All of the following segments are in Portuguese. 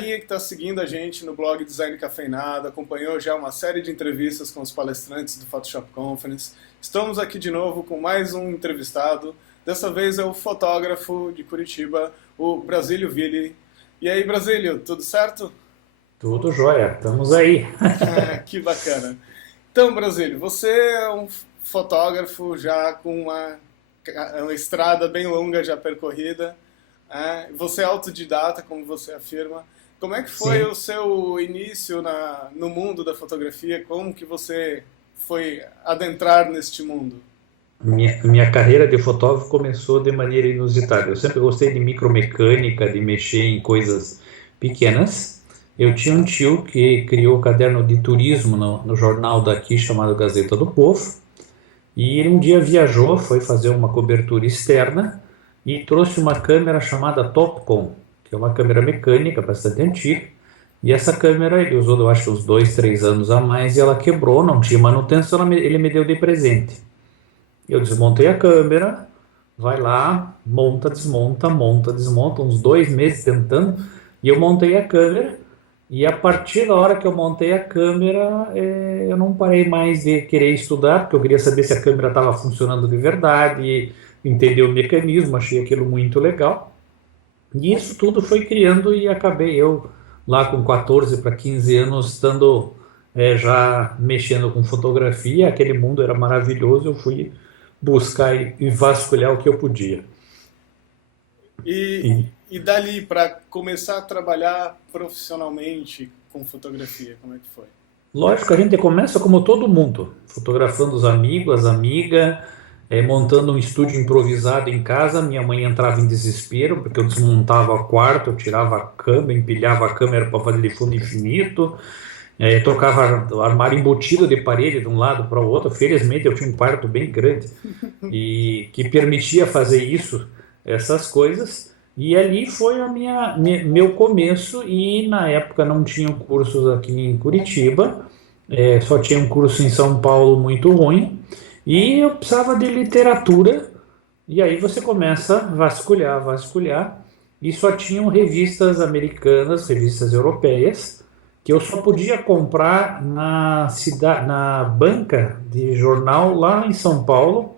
galerinha que está seguindo a gente no blog Design Cafeinado, acompanhou já uma série de entrevistas com os palestrantes do Photoshop Conference. Estamos aqui de novo com mais um entrevistado. Dessa vez é o fotógrafo de Curitiba, o Brasílio Ville. E aí, Brasílio, tudo certo? Tudo jóia, estamos aí. Que bacana. Então, Brasílio, você é um fotógrafo já com uma estrada bem longa já percorrida. Você é autodidata, como você afirma. Como é que foi Sim, o seu início no mundo da fotografia? Como que você foi adentrar neste mundo? minha carreira de fotógrafo começou de maneira inusitada. Eu sempre gostei de micromecânica, de mexer em coisas pequenas. Eu tinha um tio que criou o caderno de turismo no jornal daqui chamado Gazeta do Povo. E ele um dia viajou, foi fazer uma cobertura externa e trouxe uma câmera chamada Topcon, que é uma câmera mecânica bastante antiga. E essa câmera ele usou, eu acho, uns 2, 3 anos a mais e ela quebrou, não tinha manutenção, ele me deu de presente. Eu desmontei a câmera, vai lá, monta, desmonta, uns 2 meses tentando, e eu montei a câmera. E a partir da hora que eu montei a câmera, eu não parei mais de querer estudar, porque eu queria saber se a câmera estava funcionando de verdade, entender o mecanismo, achei aquilo muito legal. E isso tudo foi criando e acabei eu lá com 14 para 15 anos estando já mexendo com fotografia, aquele mundo era maravilhoso, eu fui buscar e vasculhar o que eu podia. E, E, e dali para começar a trabalhar profissionalmente com fotografia, como é que foi? lógico, a gente começa como todo mundo, fotografando os amigos, as amigas, montando um estúdio improvisado em casa. Minha mãe entrava em desespero porque eu desmontava o quarto, eu tirava a cama, empilhava a câmera para fazer de fundo infinito, trocava o armário embutido de parede de um lado para o outro. Felizmente eu tinha um quarto bem grande e que permitia fazer isso, essas coisas. E ali foi meu começo, e na época não tinham cursos aqui em Curitiba, só tinha um curso em São Paulo muito ruim, e eu precisava de literatura, e aí você começa a vasculhar, vasculhar, e só tinham revistas americanas, revistas europeias, que eu só podia comprar na banca de jornal lá em São Paulo.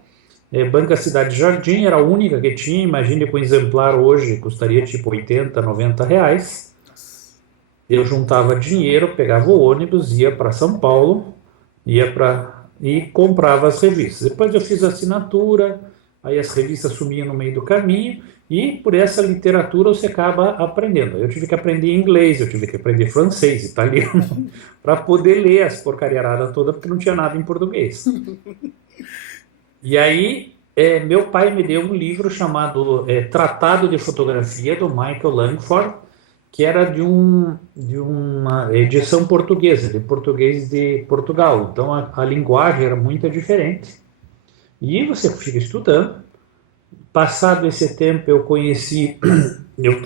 Banca Cidade Jardim era a única que tinha. Imagine, com um exemplar hoje custaria tipo 80, R$ 90. Eu juntava dinheiro, pegava o ônibus, ia para São Paulo, e comprava as revistas. Depois eu fiz a assinatura, aí as revistas sumiam no meio do caminho, e por essa literatura você acaba aprendendo. Eu tive que aprender inglês, eu tive que aprender francês, italiano, para poder ler as porcariaradas toda, porque não tinha nada em português. E aí, meu pai me deu um livro chamado Tratado de Fotografia, do Michael Langford, que era de uma edição portuguesa, de português de Portugal. Então, a linguagem era muito diferente. E você fica estudando. Passado esse tempo, eu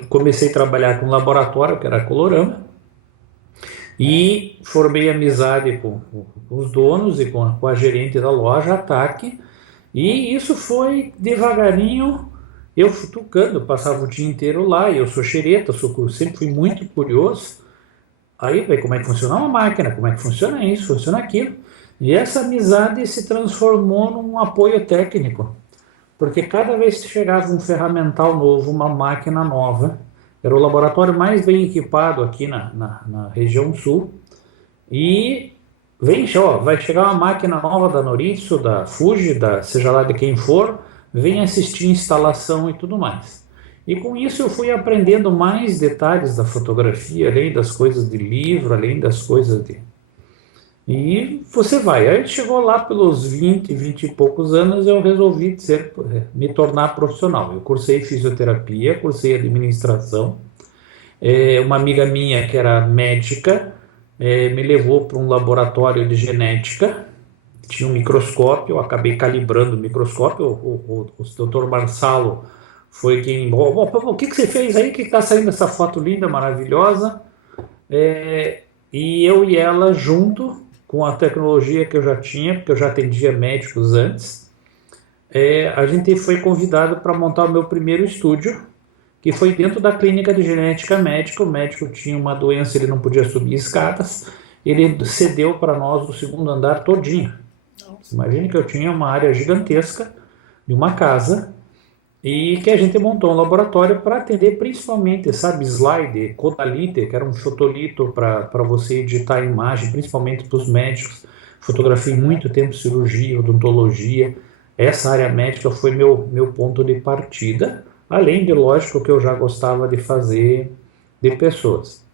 comecei a trabalhar com um laboratório, que era Colorama, e formei amizade com os donos e com a gerente da loja, Ataque. E isso foi devagarinho, eu futucando, eu passava o dia inteiro lá, e eu sou xereta, sempre fui muito curioso. Aí, velho, como é que funciona uma máquina, como é que funciona isso, funciona aquilo. E essa amizade se transformou num apoio técnico, porque cada vez que chegava um ferramental novo, uma máquina nova, era o laboratório mais bem equipado aqui na região sul, e vem, ó, vai chegar uma máquina nova da Noritsu, da Fuji, seja lá de quem for, vem assistir instalação e tudo mais. E com isso eu fui aprendendo mais detalhes da fotografia, além das coisas de livro, além das coisas de... E você vai. Aí chegou lá pelos 20 e poucos anos, eu resolvi me tornar profissional. Eu cursei fisioterapia, cursei administração. Uma amiga minha que era médica me levou para um laboratório de genética, tinha um microscópio, eu acabei calibrando o microscópio, o doutor Marçalo foi quem... O que você fez aí que está saindo essa foto linda, maravilhosa? E eu e ela, junto com a tecnologia que eu já tinha, porque eu já atendia médicos antes, a gente foi convidado para montar o meu primeiro estúdio, que foi dentro da clínica de genética médica. O médico tinha uma doença, ele não podia subir escadas, ele cedeu para nós o segundo andar todinho. Imagine que eu tinha uma área gigantesca de uma casa e que a gente montou um laboratório para atender principalmente, sabe, slide, codalite, que era um fotolito para você editar a imagem, principalmente para os médicos. Fotografei muito tempo cirurgia, odontologia. Essa área médica foi meu ponto de partida, além de, lógico, que eu já gostava de fazer de pessoas.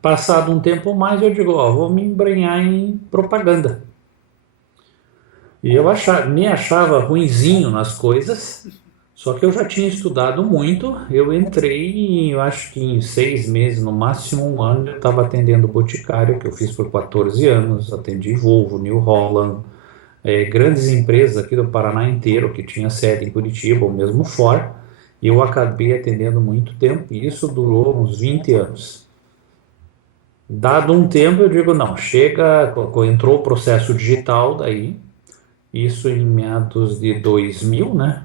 Passado um tempo mais, eu digo, ó, vou me embrenhar em propaganda. E eu me achava ruinzinho nas coisas, só que eu já tinha estudado muito. Eu entrei, eu acho que em 6 meses, no máximo um ano, eu estava atendendo o Boticário, que eu fiz por 14 anos, atendi Volvo, New Holland, grandes empresas aqui do Paraná inteiro, que tinha sede em Curitiba, ou mesmo fora, e eu acabei atendendo muito tempo, e isso durou uns 20 anos. Dado um tempo, eu digo, não, chega, entrou o processo digital daí, isso em meados de 2000, né?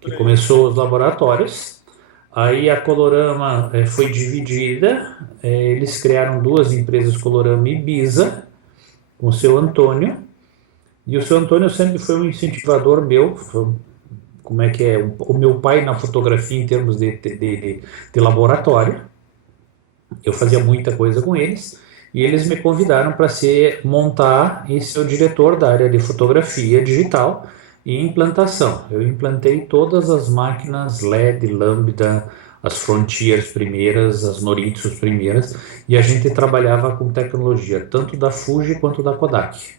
Que começou os laboratórios. Aí a Colorama foi dividida, eles criaram 2 empresas, Colorama e Bisa, com o seu Antônio. E o seu Antônio sempre foi um incentivador meu, o meu pai na fotografia em termos de laboratório. Eu fazia muita coisa com eles. E eles me convidaram para montar e ser o diretor da área de fotografia digital e implantação. Eu implantei todas as máquinas LED, Lambda, as Frontiers primeiras, as Noritsu primeiras, e a gente trabalhava com tecnologia tanto da Fuji quanto da Kodak.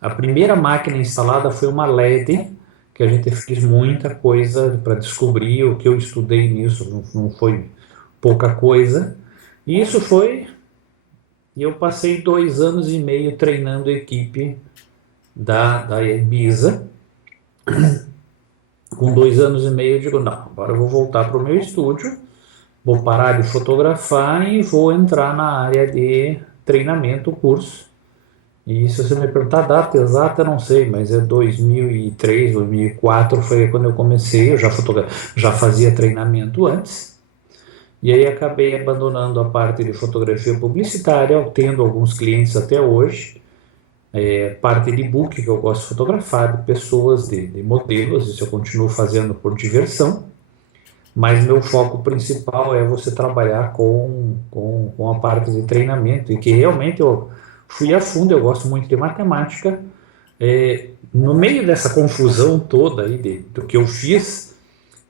A primeira máquina instalada foi uma LED, que a gente fez muita coisa para descobrir. O que eu estudei nisso não foi pouca coisa. E isso foi... E eu passei 2 anos e meio treinando a equipe da Bisa. Com 2 anos e meio eu digo, não, agora eu vou voltar para o meu estúdio, vou parar de fotografar e vou entrar na área de treinamento, curso. E se você me perguntar a data exata, eu não sei, mas é 2003, 2004, foi quando eu comecei, eu já fazia treinamento antes. E aí acabei abandonando a parte de fotografia publicitária, tendo alguns clientes até hoje, parte de book que eu gosto de fotografar, de pessoas, de modelos, isso eu continuo fazendo por diversão, mas meu foco principal é você trabalhar com a parte de treinamento, e que realmente eu fui a fundo, eu gosto muito de matemática. No meio dessa confusão toda aí do que eu fiz,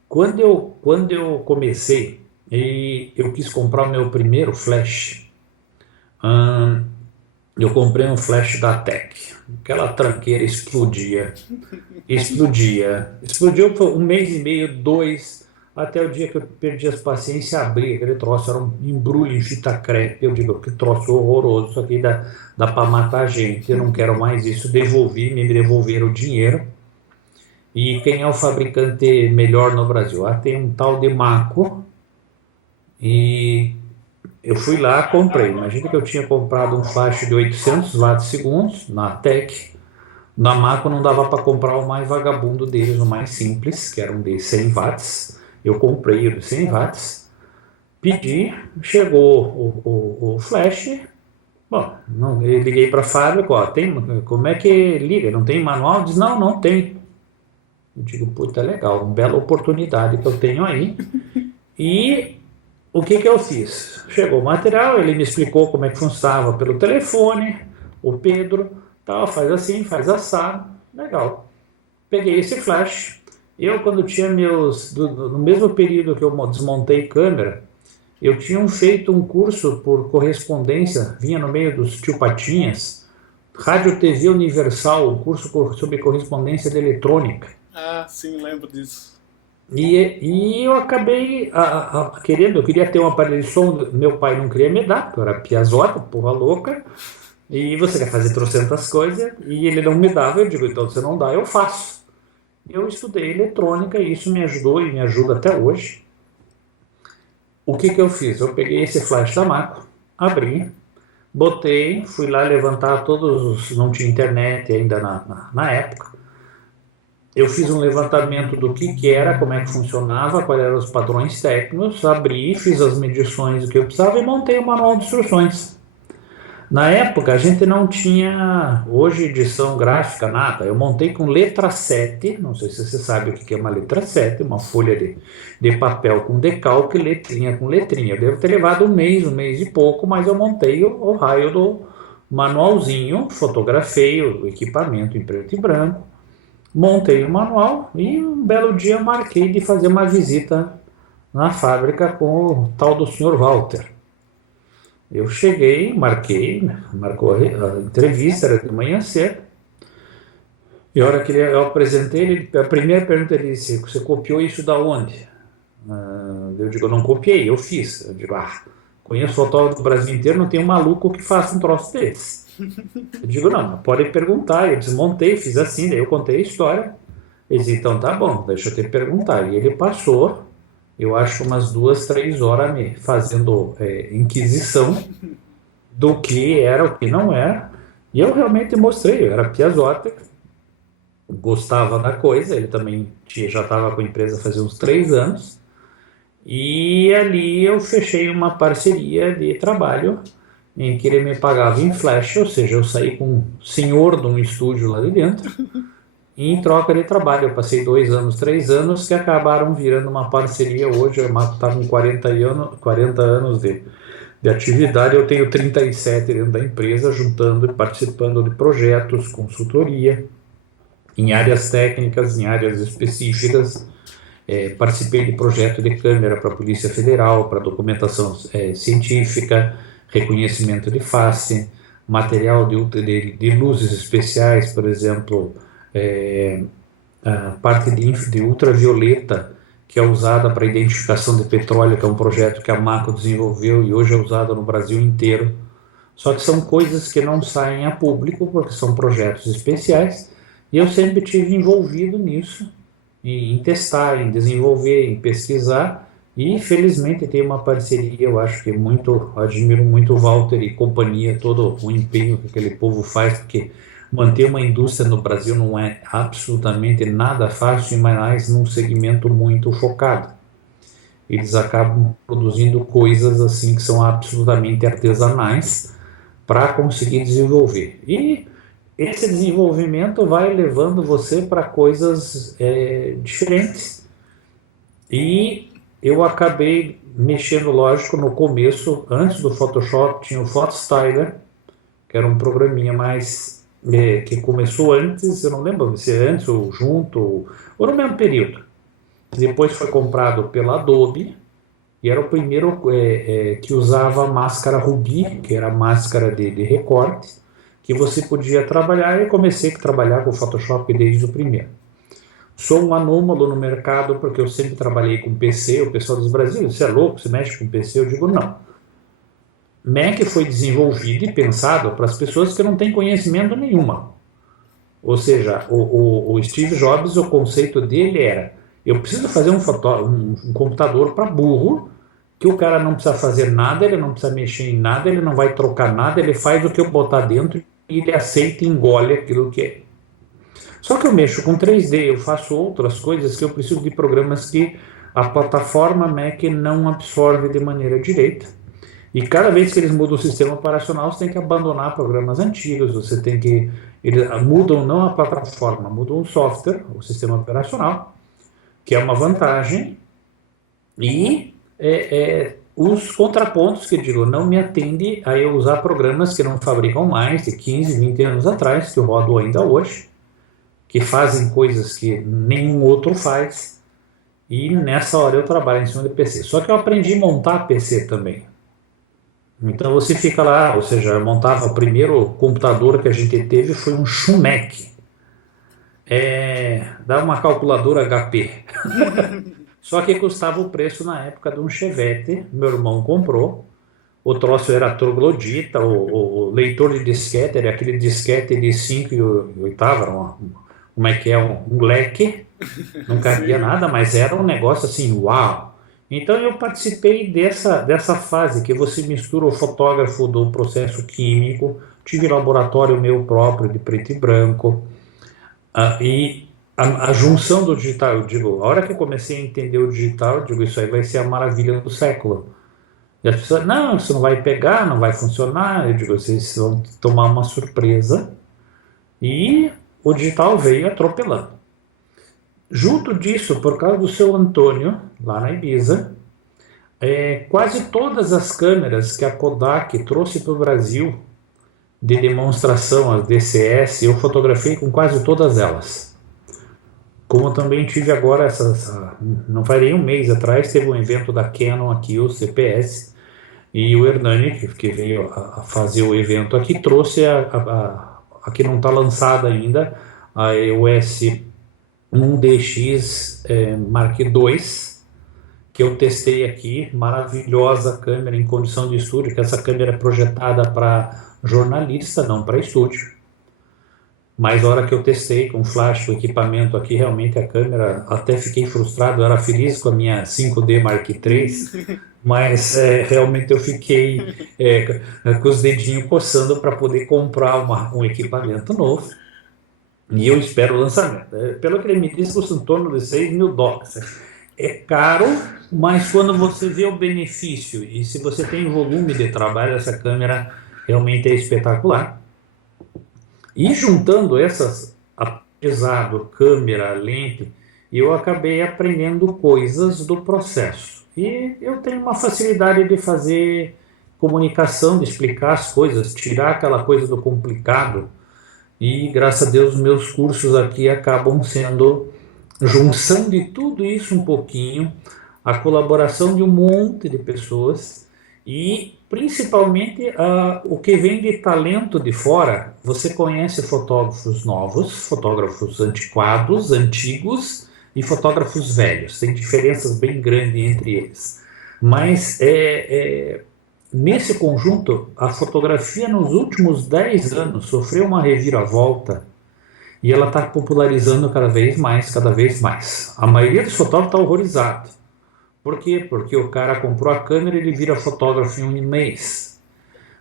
quando eu comecei, e eu quis comprar o meu primeiro flash. Eu comprei um flash da Tech, aquela tranqueira explodiu por 1 mês e meio, 2, até o dia que eu perdi as paciências e abri aquele troço, era um embrulho em fita crepe. Eu digo, que troço horroroso, isso aqui dá para matar a gente, eu não quero mais isso. Me devolveram o dinheiro. E quem é o fabricante melhor no Brasil? Tem um tal de Mako. E eu fui lá, comprei. Imagina que eu tinha comprado um flash de 800 watts na Tech. Na Mako não dava para comprar o mais vagabundo deles, o mais simples, que era um de 100 watts. Eu comprei o de 100 watts, pedi, chegou o flash. Bom, eu liguei para a fábrica, como é que liga? Não tem manual? Diz, não tem. Eu digo, puta, legal, uma bela oportunidade que eu tenho aí. E o que eu fiz? Chegou o material, ele me explicou como é que funcionava pelo telefone, o Pedro, tal, faz assim, faz assado, legal. Peguei esse flash, quando tinha no mesmo período que eu desmontei câmera, eu tinha feito um curso por correspondência, vinha no meio dos tio Patinhas, Rádio TV Universal, um curso sobre correspondência de eletrônica. Ah, sim, lembro disso. E eu acabei eu queria ter um aparelho de som, meu pai não queria me dar, porque eu era piazota, porra louca, e você quer fazer trocentas coisas, e ele não me dava. Eu digo, então você não dá, eu faço. Eu estudei eletrônica e isso me ajudou e me ajuda até hoje. O que eu fiz? Eu peguei esse flash da Mako, abri, botei, fui lá levantar não tinha internet ainda na época, eu fiz um levantamento do que era, como é que funcionava, quais eram os padrões técnicos, abri, fiz as medições do que eu precisava e montei o manual de instruções. Na época, a gente não tinha, hoje, edição gráfica, nada. Eu montei com letra 7, não sei se você sabe o que é uma letra 7, uma folha de papel com decalque, letrinha com letrinha. Eu devo ter levado um mês e pouco, mas eu montei o raio do manualzinho, fotografei o equipamento em preto e branco, montei o manual e um belo dia marquei de fazer uma visita na fábrica com o tal do senhor Walter. Eu cheguei, marcou a entrevista, era de manhã cedo, e a hora que eu apresentei, a primeira pergunta ele disse: você copiou isso da onde? Eu digo: eu não copiei, eu fiz. Eu digo: conheço fotógrafo do Brasil inteiro, não tem um maluco que faça um troço desse. Eu digo: não, pode perguntar. Eu desmontei, fiz assim, daí eu contei a história. Ele disse: então tá bom, deixa eu te perguntar. E ele passou, eu acho, umas 2, 3 horas me fazendo inquisição do que era, o que não era. E eu realmente mostrei, eu era piazote, gostava da coisa, ele também já estava com a empresa fazia uns 3 anos. E ali eu fechei uma parceria de trabalho em que ele me pagava em flash, ou seja, eu saí com um senhor de um estúdio lá de dentro, e em troca de trabalho. Eu passei 2 anos, 3 anos, que acabaram virando uma parceria. Hoje o Marco está com 40 anos de atividade, eu tenho 37 dentro da empresa, juntando e participando de projetos, consultoria, em áreas técnicas, em áreas específicas. Participei de projeto de câmera para a Polícia Federal, para documentação científica, reconhecimento de face, material de luzes especiais, por exemplo, a parte de ultravioleta, que é usada para identificação de petróleo, que é um projeto que a Maco desenvolveu e hoje é usado no Brasil inteiro. Só que são coisas que não saem a público, porque são projetos especiais, e eu sempre tive envolvido nisso, em testar, em desenvolver, em pesquisar, e felizmente tem uma parceria. Eu acho que admiro muito o Walter e companhia, todo o empenho que aquele povo faz, porque manter uma indústria no Brasil não é absolutamente nada fácil, mas num segmento muito focado. Eles acabam produzindo coisas assim que são absolutamente artesanais para conseguir desenvolver. E esse desenvolvimento vai levando você para coisas diferentes. E eu acabei mexendo, lógico, no começo, antes do Photoshop, tinha o PhotoStyler, que era um programinha mais que começou antes, eu não lembro se é antes ou junto, ou no mesmo período. Depois foi comprado pela Adobe, e era o primeiro que usava a máscara Ruby, que era a máscara de recorte, que você podia trabalhar. Eu comecei a trabalhar com o Photoshop desde o primeiro. Sou um anômalo no mercado, porque eu sempre trabalhei com PC. O pessoal diz: Brasil, você é louco, você mexe com PC? Eu digo: não. Mac foi desenvolvido e pensado para as pessoas que não têm conhecimento nenhuma. Ou seja, o Steve Jobs, o conceito dele era: eu preciso fazer um computador para burro, que o cara não precisa fazer nada, ele não precisa mexer em nada, ele não vai trocar nada, ele faz o que eu botar dentro e ele aceita e engole aquilo que é. Só que eu mexo com 3D, eu faço outras coisas que eu preciso de programas que a plataforma Mac não absorve de maneira direita. E cada vez que eles mudam o sistema operacional, você tem que abandonar programas antigos, eles mudam não a plataforma, mudam o software, o sistema operacional, que é uma vantagem, e os contrapontos, que eu digo, não me atende a eu usar programas que não fabricam mais de 15, 20 anos atrás, que eu rodo ainda hoje, que fazem coisas que nenhum outro faz, e nessa hora eu trabalho em cima de PC. Só que eu aprendi a montar PC também. Então você fica lá, ou seja, eu montava, o primeiro computador que a gente teve foi um Schumec, dá uma calculadora HP. Só que custava o preço na época de um Chevette, meu irmão comprou, o troço era troglodita, o leitor de disquete era aquele disquete de 5/8, como é que é, um leque, não cabia nada, mas era um negócio assim, uau! Então eu participei dessa fase que você mistura o fotógrafo do processo químico, tive laboratório meu próprio de preto e branco, e a junção do digital, eu digo, a hora que eu comecei a entender o digital, eu digo, isso aí vai ser a maravilha do século. E as pessoas, não, isso não vai pegar, não vai funcionar. Eu digo, vocês vão tomar uma surpresa. E o digital veio atropelando. Junto disso, por causa do seu Antônio, lá na Ibiza, quase todas as câmeras que a Kodak trouxe para o Brasil de demonstração, as DCS, eu fotografei com quase todas elas. Como também tive agora, não farei um mês atrás, teve um evento da Canon aqui, o CPS, e o Hernani, que veio a fazer o evento aqui, trouxe a que não está lançada ainda, a EOS 1DX Mark II, que eu testei aqui, maravilhosa câmera em condição de estúdio, que essa câmera é projetada para jornalista, não para estúdio. Mas a hora que eu testei com flash, o equipamento aqui, realmente a câmera, até fiquei frustrado, eu era feliz com a minha 5D Mark III, mas realmente eu fiquei com os dedinhos coçando para poder comprar um equipamento novo. E eu espero o lançamento. Pelo que ele me disse, custa em torno de $6.000. É caro, mas quando você vê o benefício e se você tem volume de trabalho, essa câmera realmente é espetacular. E juntando essas, aprendizado, câmera, lente, eu acabei aprendendo coisas do processo. E eu tenho uma facilidade de fazer comunicação, de explicar as coisas, tirar aquela coisa do complicado. E graças a Deus meus cursos aqui acabam sendo junção de tudo isso um pouquinho, a colaboração de um monte de pessoas e principalmente o que vem de talento de fora. Você conhece fotógrafos novos, fotógrafos antiquados, antigos e fotógrafos velhos. Tem diferenças bem grandes entre eles. Mas nesse conjunto, a fotografia nos últimos 10 anos sofreu uma reviravolta e ela está popularizando cada vez mais, cada vez mais. A maioria dos fotógrafos está horrorizado. Por quê? Porque o cara comprou a câmera e ele vira fotógrafo em um mês.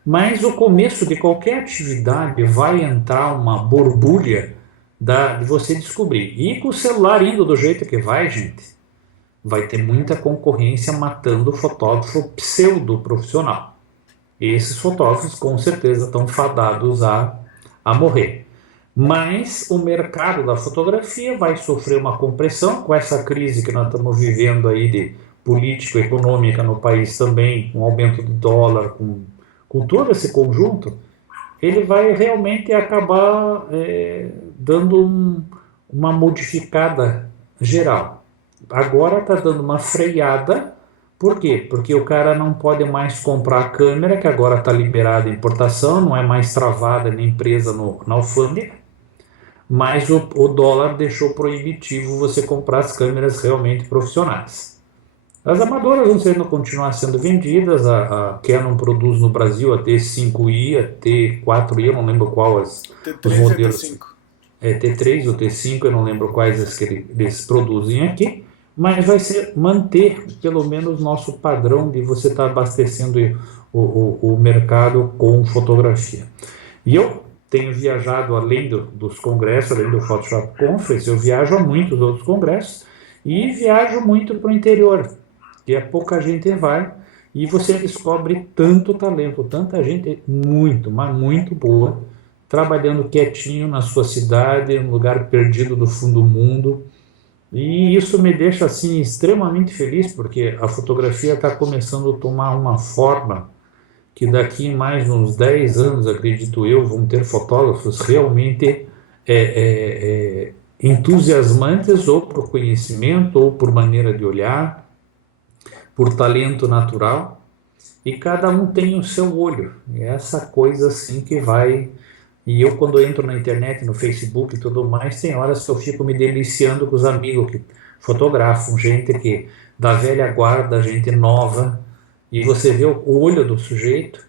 Mas o começo de qualquer atividade vai entrar uma borbulha de você descobrir. E com o celular indo do jeito que vai, gente, vai ter muita concorrência matando o fotógrafo pseudo-profissional. Esses fotógrafos com certeza estão fadados a morrer. Mas o mercado da fotografia vai sofrer uma compressão com essa crise que nós estamos vivendo aí de político-econômica no país também, com o aumento do dólar, com todo esse conjunto, ele vai realmente acabar dando uma modificada geral. Agora está dando uma freada. Por quê? Porque o cara não pode mais comprar a câmera, que agora está liberada a importação, não é mais travada nem presa na alfândega, mas o dólar deixou proibitivo você comprar as câmeras realmente profissionais. As amadoras vão continuar sendo vendidas, a Canon produz no Brasil a T5i, a T4i, eu não lembro qual os modelos. T3 e T5. T3 ou T5, eu não lembro quais que eles produzem aqui, mas vai manter pelo menos nosso padrão de você estar abastecendo o mercado com fotografia. E eu tenho viajado além dos congressos, além do Photoshop Conference, eu viajo a muitos outros congressos e viajo muito para o interior, que pouca gente vai, e você descobre tanto talento, tanta gente muito, mas muito boa, trabalhando quietinho na sua cidade, num lugar perdido do fundo do mundo. E isso me deixa assim extremamente feliz, porque a fotografia está começando a tomar uma forma que daqui mais uns 10 anos, acredito eu, vão ter fotógrafos realmente entusiasmantes, ou por conhecimento, ou por maneira de olhar, por talento natural, e cada um tem o seu olho. É essa coisa assim que vai... E eu, quando entro na internet, no Facebook e tudo mais, tem horas que eu fico me deliciando com os amigos que fotografam, gente que da velha guarda, gente nova, e você vê o olho do sujeito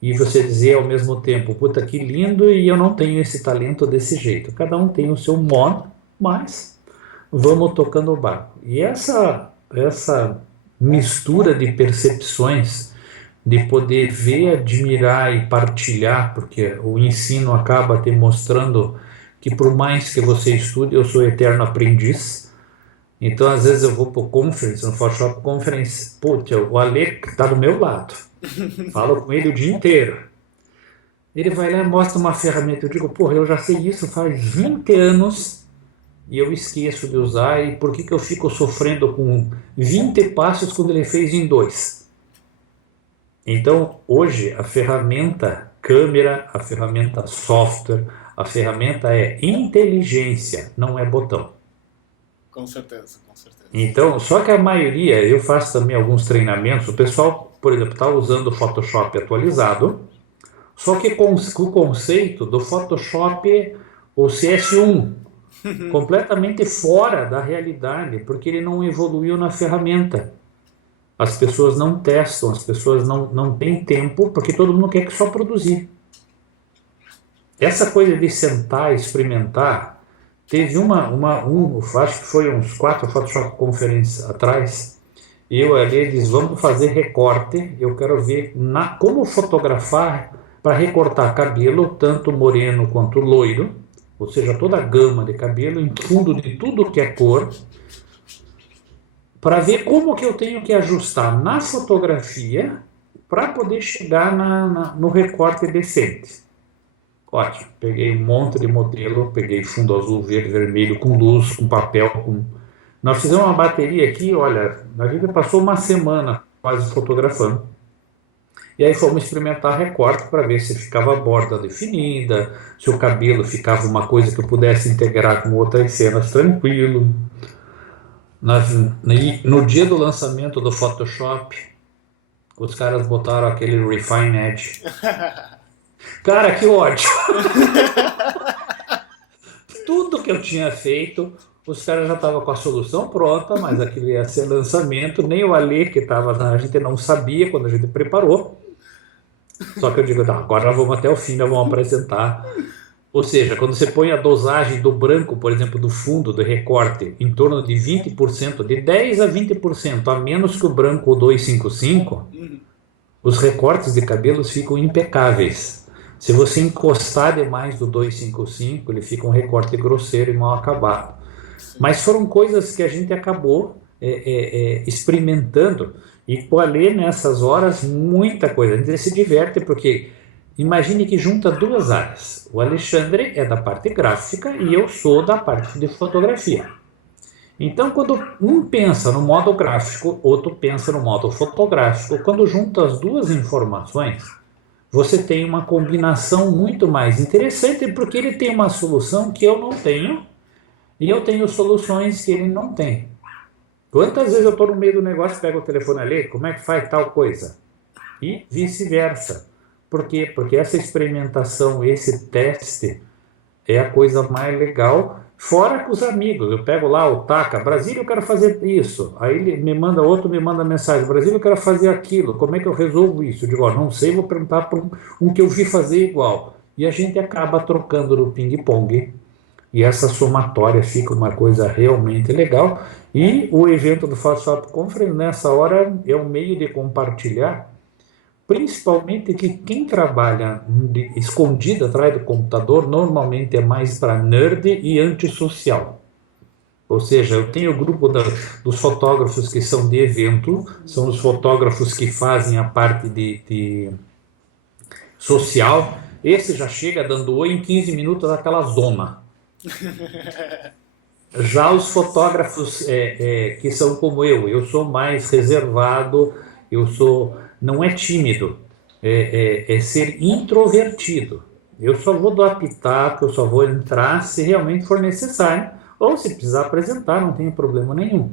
e você dizer ao mesmo tempo, puta, que lindo, e eu não tenho esse talento desse jeito. Cada um tem o seu modo, mas vamos tocando o barco. E essa mistura de percepções, de poder ver, admirar e partilhar, porque o ensino acaba te mostrando que por mais que você estude, eu sou eterno aprendiz. Então, às vezes eu vou para o conference, no Photoshop Conference, putz, o Ale está do meu lado. Falo com ele o dia inteiro. Ele vai lá e mostra uma ferramenta. Eu digo, porra, eu já sei isso faz 20 anos e eu esqueço de usar. E por que que eu fico sofrendo com 20 passos quando ele fez em 2? Então, hoje, a ferramenta câmera, a ferramenta software, a ferramenta é inteligência, não é botão. Com certeza, com certeza. Então, só que a maioria, eu faço também alguns treinamentos, o pessoal, por exemplo, está usando o Photoshop atualizado, só que com o conceito do Photoshop, o CS1, completamente fora da realidade, porque ele não evoluiu na ferramenta. As pessoas não testam, as pessoas não têm tempo, porque todo mundo quer que só produzir. Essa coisa de sentar, experimentar, teve acho que foi uns 4 Photoshop Conference atrás, eu ali disse, vamos fazer recorte, eu quero ver como fotografar para recortar cabelo, tanto moreno quanto loiro, ou seja, toda a gama de cabelo, em fundo de tudo que é cor, para ver como que eu tenho que ajustar na fotografia para poder chegar no recorte decente. Ótimo, peguei um monte de modelo, peguei fundo azul, verde, vermelho, com luz, com papel. Nós fizemos uma bateria aqui, olha, a gente passou uma semana quase fotografando. E aí fomos experimentar recorte para ver se ficava a borda definida, se o cabelo ficava uma coisa que eu pudesse integrar com outras cenas tranquilo. No dia do lançamento do Photoshop, os caras botaram aquele Refine Edge. Cara, que ódio! Tudo que eu tinha feito, os caras já estavam com a solução pronta, mas aquilo ia ser lançamento, nem o Ale que estava, a gente não sabia quando a gente preparou. Só que eu digo, tá, agora nós vamos até o fim, nós vamos apresentar. Ou seja, quando você põe a dosagem do branco, por exemplo, do fundo, do recorte, em torno de 20%, de 10% a 20%, a menos que o branco 255, os recortes de cabelos ficam impecáveis. Se você encostar demais do 255, ele fica um recorte grosseiro e mal acabado. Mas foram coisas que a gente acabou experimentando. E com a Lê, nessas horas, muita coisa. A gente se diverte porque... Imagine que junta 2 áreas. O Alexandre é da parte gráfica e eu sou da parte de fotografia. Então, quando um pensa no modo gráfico, outro pensa no modo fotográfico, quando junta as 2 informações, você tem uma combinação muito mais interessante, porque ele tem uma solução que eu não tenho e eu tenho soluções que ele não tem. Quantas vezes eu estou no meio do negócio, pego o telefone ali, como é que faz tal coisa? E vice-versa. Por quê? Porque essa experimentação, esse teste é a coisa mais legal, fora com os amigos. Eu pego lá o Taca, Brasília, eu quero fazer isso. Aí ele me manda mensagem, Brasília, eu quero fazer aquilo. Como é que eu resolvo isso? Eu digo, não sei, vou perguntar para um que eu vi fazer igual. E a gente acaba trocando no ping-pong. E essa somatória fica uma coisa realmente legal. E o evento do Photoshop Conference, nessa hora, é um meio de compartilhar. Principalmente que quem trabalha escondido atrás do computador normalmente é mais para nerd e antissocial. Ou seja, eu tenho o grupo dos fotógrafos que são de evento, são os fotógrafos que fazem a parte de social. Esse já chega dando oi em 15 minutos daquela zona. Já os fotógrafos que são como eu sou mais reservado, não é tímido, é ser introvertido. Eu só vou dar pitaco, eu só vou entrar se realmente for necessário, ou se precisar apresentar, não tem problema nenhum.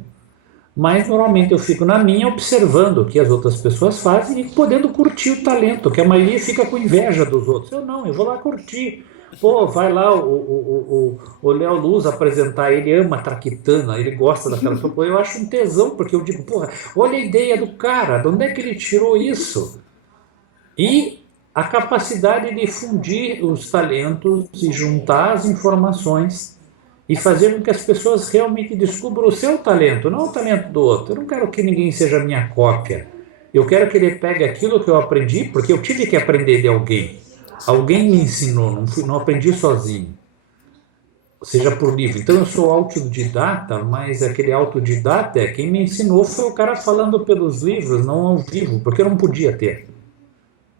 Mas normalmente eu fico na minha observando o que as outras pessoas fazem e podendo curtir o talento, que a maioria fica com inveja dos outros. Eu vou lá curtir. Pô, vai lá o Léo Luz apresentar, ele ama traquitana, ele gosta daquela coisa. Eu acho um tesão, porque eu digo, porra, olha a ideia do cara, de onde é que ele tirou isso? E a capacidade de fundir os talentos e juntar as informações e fazer com que as pessoas realmente descubram o seu talento, não o talento do outro. Eu não quero que ninguém seja minha cópia. Eu quero que ele pegue aquilo que eu aprendi, porque eu tive que aprender de alguém. Alguém me ensinou, não aprendi sozinho. seja por livro. Então eu sou autodidata, mas aquele autodidata, quem me ensinou foi o cara falando pelos livros, não ao vivo, porque eu não podia ter.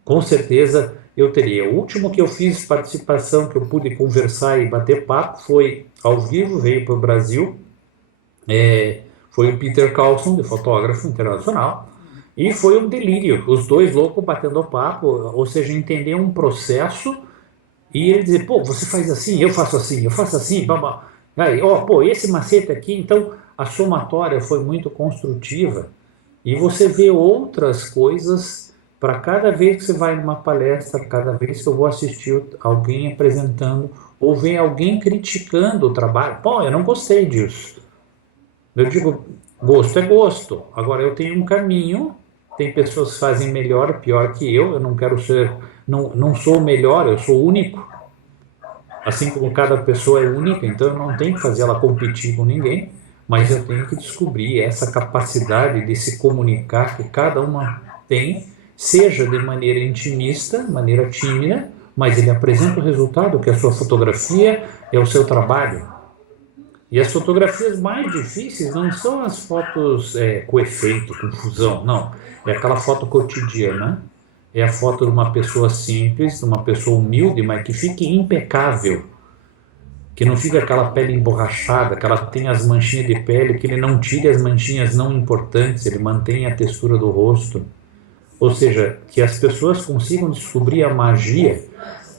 Com certeza eu teria. O último que eu fiz participação, que eu pude conversar e bater papo, foi ao vivo, veio para o Brasil, foi o Peter Carlson, de fotógrafo internacional, e foi um delírio, os dois loucos batendo papo, ou seja, entender um processo. E ele dizer, pô, você faz assim, eu faço assim, babá. Aí, ó, pô, esse macete aqui, então a somatória foi muito construtiva. E você vê outras coisas para cada vez que você vai numa palestra, cada vez que eu vou assistir alguém apresentando, ou vem alguém criticando o trabalho. Pô, eu não gostei disso. Eu digo, gosto é gosto. Agora eu tenho um caminho, tem pessoas que fazem melhor, pior que eu não quero ser, não sou o melhor, eu sou único. Assim como cada pessoa é única, então eu não tenho que fazer ela competir com ninguém, mas eu tenho que descobrir essa capacidade de se comunicar que cada uma tem, seja de maneira intimista, maneira tímida, mas ele apresenta o resultado, que é a sua fotografia, é o seu trabalho. E as fotografias mais difíceis não são as fotos com efeito, com fusão, não. É aquela foto cotidiana, é a foto de uma pessoa simples, de uma pessoa humilde, mas que fique impecável. Que não fique aquela pele emborrachada, que ela tenha as manchinhas de pele, que ele não tire as manchinhas não importantes, ele mantenha a textura do rosto. Ou seja, que as pessoas consigam descobrir a magia.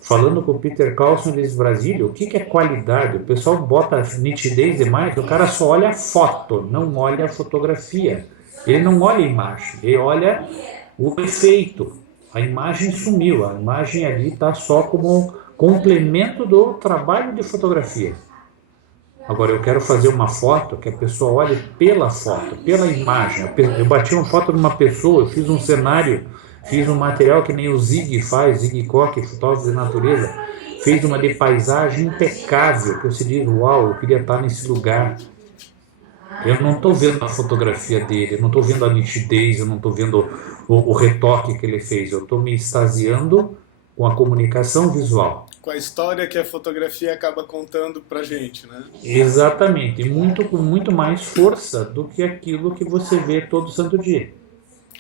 Falando com o Peter Carlson, ele diz, Brasília, o que é qualidade? O pessoal bota nitidez demais, o cara só olha a foto, não olha a fotografia. Ele não olha a imagem, ele olha o efeito. A imagem sumiu, a imagem ali está só como complemento do trabalho de fotografia. Agora, eu quero fazer uma foto que a pessoa olhe pela foto, pela imagem. Eu bati uma foto de uma pessoa, eu fiz um cenário, fiz um material que nem o Zig faz, Zig Koch, fotógrafo de natureza, fez uma de paisagem impecável, que você diz, uau, eu queria estar nesse lugar. Eu não estou vendo a fotografia dele, eu não estou vendo a nitidez, eu não estou vendo o retoque que ele fez, eu estou me extasiando com a comunicação visual. Com a história que a fotografia acaba contando pra gente, né? Exatamente, e com muito mais força do que aquilo que você vê todo santo dia.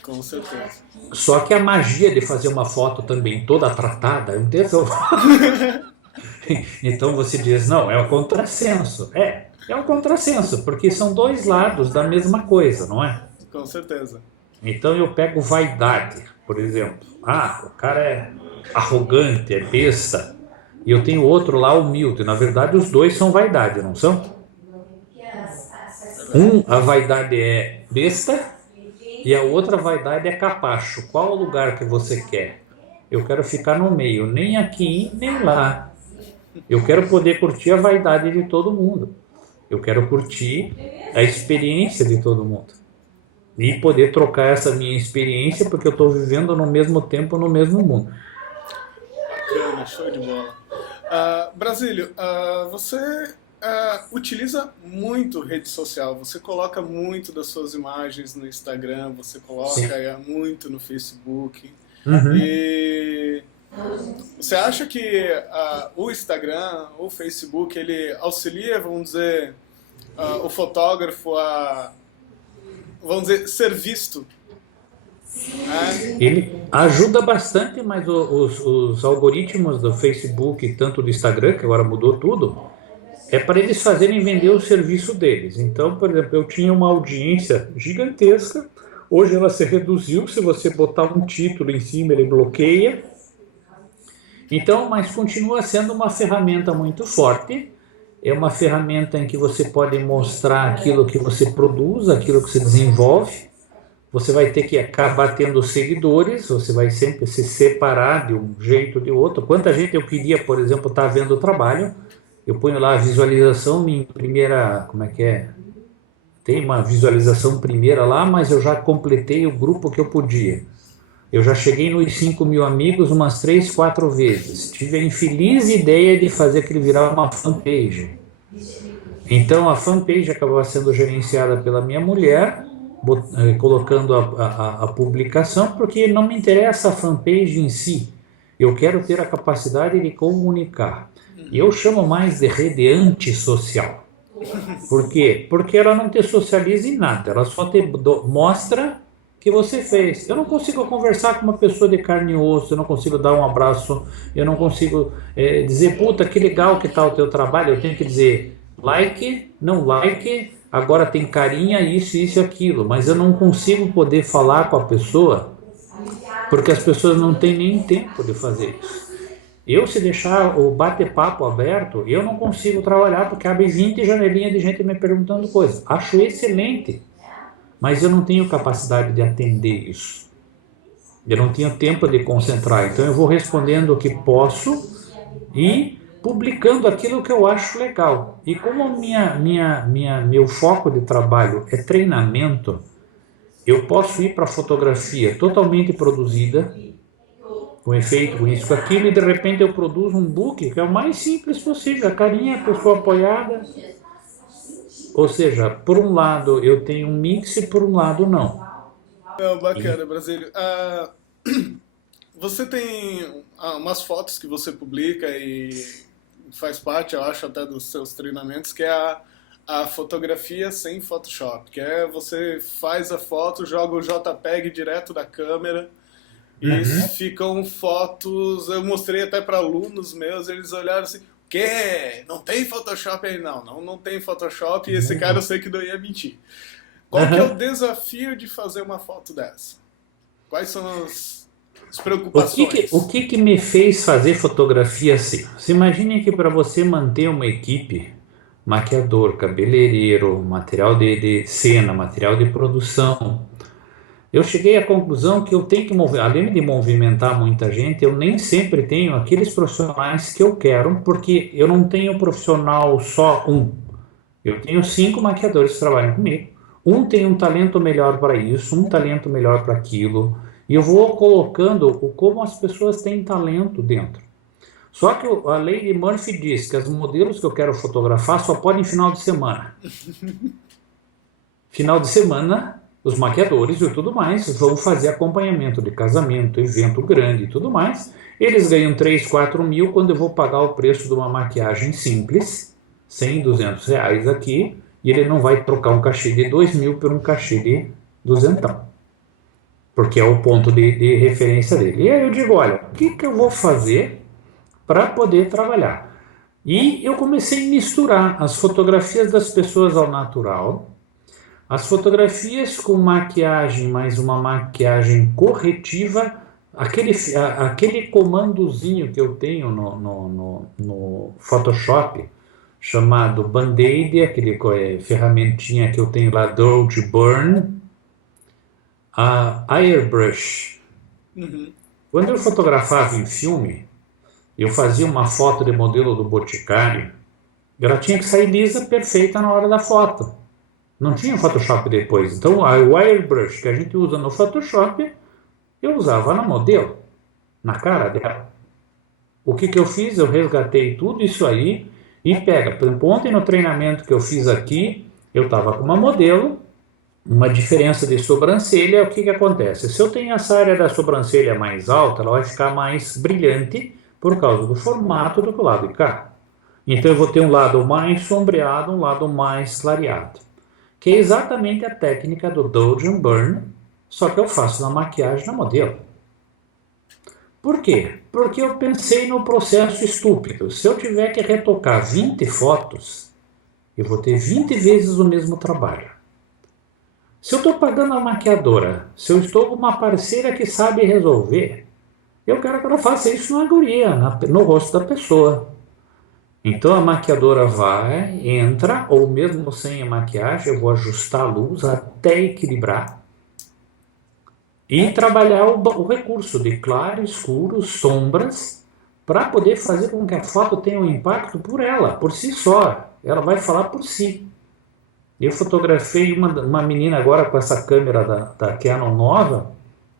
Com certeza. Só que a magia de fazer uma foto também toda tratada é um tesão. Então você diz, não, é um contrassenso. É um contrassenso, porque são dois lados da mesma coisa, não é? Com certeza. Então eu pego vaidade, por exemplo. Ah, o cara é arrogante, é besta. E eu tenho outro lá humilde. Na verdade, os dois são vaidade, não são? A vaidade é besta e a outra vaidade é capacho. Qual o lugar que você quer? Eu quero ficar no meio, nem aqui, nem lá. Eu quero poder curtir a vaidade de todo mundo. Eu quero curtir a experiência de todo mundo. E poder trocar essa minha experiência, porque eu estou vivendo no mesmo tempo, no mesmo mundo. Bacana, show de bola. Brasílio, você utiliza muito rede social, você coloca muito das suas imagens no Instagram, você coloca muito no Facebook. Uhum. E você acha que o Instagram, o Facebook, ele auxilia, vamos dizer, o fotógrafo a, vamos dizer, ser visto? Ele ajuda bastante, mas os algoritmos do Facebook, tanto do Instagram, que agora mudou tudo, é para eles fazerem vender o serviço deles. Então, por exemplo, eu tinha uma audiência gigantesca, hoje ela se reduziu, se você botar um título em cima, ele bloqueia. Então, mas continua sendo uma ferramenta muito forte, é uma ferramenta em que você pode mostrar aquilo que você produz, aquilo que você desenvolve. Você vai ter que acabar tendo seguidores, você vai sempre se separar de um jeito ou de outro. Quanta gente eu queria, por exemplo, estar vendo o trabalho, eu ponho lá a visualização em primeira, como é que é? Tem uma visualização primeira lá, mas eu já completei o grupo que eu podia. Eu já cheguei nos 5.000 amigos umas 3, 4 vezes. Tive a infeliz ideia de fazer aquilo virar uma fanpage. Então a fanpage acabava sendo gerenciada pela minha mulher, colocando a publicação, porque não me interessa a fanpage em si. Eu quero ter a capacidade de comunicar. Eu chamo mais de rede antissocial. Por quê? Porque ela não te socializa em nada, ela só te mostra que você fez. Eu não consigo conversar com uma pessoa de carne e osso, eu não consigo dar um abraço, eu não consigo dizer, puta, que legal que tá o teu trabalho. Eu tenho que dizer like, não like, agora tem carinha, isso e aquilo. Mas eu não consigo poder falar com a pessoa, porque as pessoas não têm nem tempo de fazer isso. Eu, se deixar o bate-papo aberto, eu não consigo trabalhar, porque abre 20 janelinhas de gente me perguntando coisas. Acho excelente, mas eu não tenho capacidade de atender isso. Eu não tenho tempo de concentrar. Então eu vou respondendo o que posso e publicando aquilo que eu acho legal. E como meu foco de trabalho é treinamento, eu posso ir para a fotografia totalmente produzida, com efeito, com isso, com aquilo, e de repente eu produzo um book que é o mais simples possível, a carinha, a pessoa apoiada. Ou seja, por um lado eu tenho um mix e por um lado não. Não, bacana, Brasílio. Você tem umas fotos que você publica e faz parte, eu acho, até dos seus treinamentos, que é a fotografia sem Photoshop, que é você faz a foto, joga o JPEG direto da câmera e ficam fotos. Eu mostrei até para alunos meus, eles olharam assim, o quê? Não tem Photoshop aí? Não tem Photoshop, e esse cara eu sei que não ia mentir. Qual que é o desafio de fazer uma foto dessa? Quais são as preocupações? O que me fez fazer fotografia assim? Você imagine que para você manter uma equipe, maquiador, cabeleireiro, material de cena, material de produção, eu cheguei à conclusão que eu tenho que além de movimentar muita gente, eu nem sempre tenho aqueles profissionais que eu quero, porque eu não tenho profissional só um. Eu tenho 5 maquiadores que trabalham comigo. Um tem um talento melhor para isso, um talento melhor para aquilo, e eu vou colocando como as pessoas têm talento dentro. Só que a lei de Murphy diz que os modelos que eu quero fotografar só podem final de semana. Final de semana, os maquiadores e tudo mais vão fazer acompanhamento de casamento, evento grande e tudo mais. Eles ganham 3, 4 mil quando eu vou pagar o preço de uma maquiagem simples, 100, 200 reais aqui, e ele não vai trocar um cachê de 2 mil por um cachê de 200, porque é o ponto de referência dele. E aí eu digo, olha, o que eu vou fazer para poder trabalhar? E eu comecei a misturar as fotografias das pessoas ao natural, as fotografias com maquiagem, mais uma maquiagem corretiva, aquele comandozinho que eu tenho no Photoshop, chamado Band-Aid, aquele ferramentinha que eu tenho lá, Dodge Burn, a Airbrush. Quando eu fotografava em filme, eu fazia uma foto de modelo do Boticário, ela tinha que sair lisa, perfeita na hora da foto. Não tinha Photoshop depois. Então, o Airbrush que a gente usa no Photoshop, eu usava na modelo, na cara dela. O que eu fiz? Eu resgatei tudo isso aí e pega. Por exemplo, ontem no treinamento que eu fiz aqui, eu estava com uma modelo, uma diferença de sobrancelha. O que acontece? Se eu tenho essa área da sobrancelha mais alta, ela vai ficar mais brilhante por causa do formato do lado de cá. Então eu vou ter um lado mais sombreado, um lado mais clareado, que é exatamente a técnica do Dodge Burn, só que eu faço na maquiagem na modelo. Por quê? Porque eu pensei no processo estúpido. Se eu tiver que retocar 20 fotos, eu vou ter 20 vezes o mesmo trabalho. Se eu estou pagando a maquiadora, se eu estou com uma parceira que sabe resolver, eu quero que ela faça isso na guria, no rosto da pessoa. Então a maquiadora vai, entra, ou mesmo sem a maquiagem, eu vou ajustar a luz até equilibrar e trabalhar o recurso de claro, escuro, sombras, para poder fazer com que a foto tenha um impacto por ela, por si só. Ela vai falar por si. Eu fotografei uma menina agora com essa câmera da Canon nova,